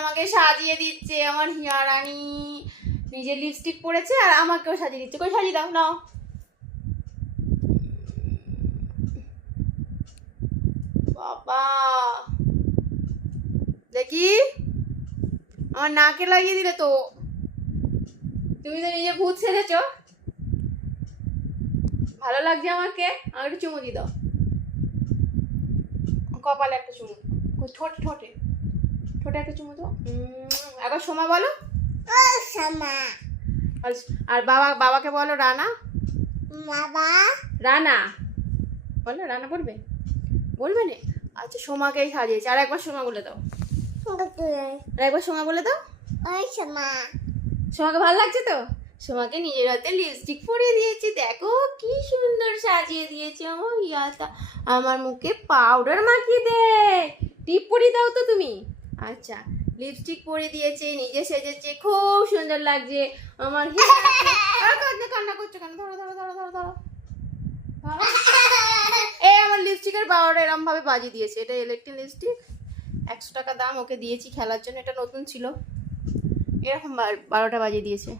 আমাকে সাজিয়ে দিচ্ছে, আমার হিয়া রানী নিজে লিপস্টিক পরেছে আর আমাকেও সাজিয়ে দিচ্ছে। কই সাজিয়ে দাও, নাও। বাবা দেখি, আমার নাকে লাগিয়ে দিলে তো। তুমি তো নিজে ভূত সেজেছো। ভালো লাগছে আমাকে, আমার একটু চুমু দিয়ে দাও। কপালে একটা চুমু, ঠোঁটে ঠোঁটে ঠোঁটে একটা চুমু দাও। একবার সোমা বলো। আর বাবাকে বলো রানা। রানা বলো, রানা বলবে, বলবে না? আচ্ছা, সোমাকেই সাজিয়েছে। আর একবার সোমা বলে দাও, আর একবার সোমা বলে দাও। সোমাকে ভালো লাগছে তো? সোমাকে নিজের হাতে লিপস্টিক পরিয়ে দিয়েছি, দেখো কি সুন্দর সাজিয়ে দিয়েছে আমার ইয়াটা। আমার মুখে পাউডার মাখিয়ে দে, টিপ পরিয়ে দাও তো তুমি। আচ্ছা, লিপস্টিক পরিয়ে দিয়েছে, নিজে সেজেছে, খুব সুন্দর লাগছে আমার কান্না করছো কেন? ধরো ধরো ধরো ধরো ধরো। এই আমার লিপস্টিকের পাউডার এরম ভাবে বাজিয়ে দিয়েছে। এটা ইলেকট্রিক লিপস্টিক, 100 টাকা দাম। ওকে দিয়েছি খেলার জন্য, এটা নতুন ছিল। এরকম 12টা বাজিয়ে দিয়েছে।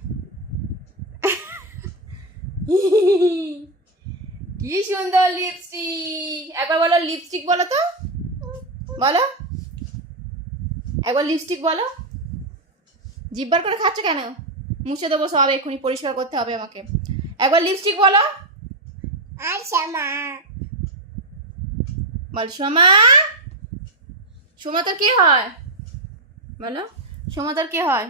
কি সুন্দর লিপস্টিক। একবার বলো লিপস্টিক বলো তো, বলো একবার লিপস্টিক বলো। জিব্বার করে খাচ্ছ কেন? মুছে দেবো সব, এক্ষুনি পরিষ্কার করতে হবে আমাকে। একবার লিপস্টিক বলো। বল সোমা। সোমা তোর কে হয়? বলো, সোমা তোর কে হয়?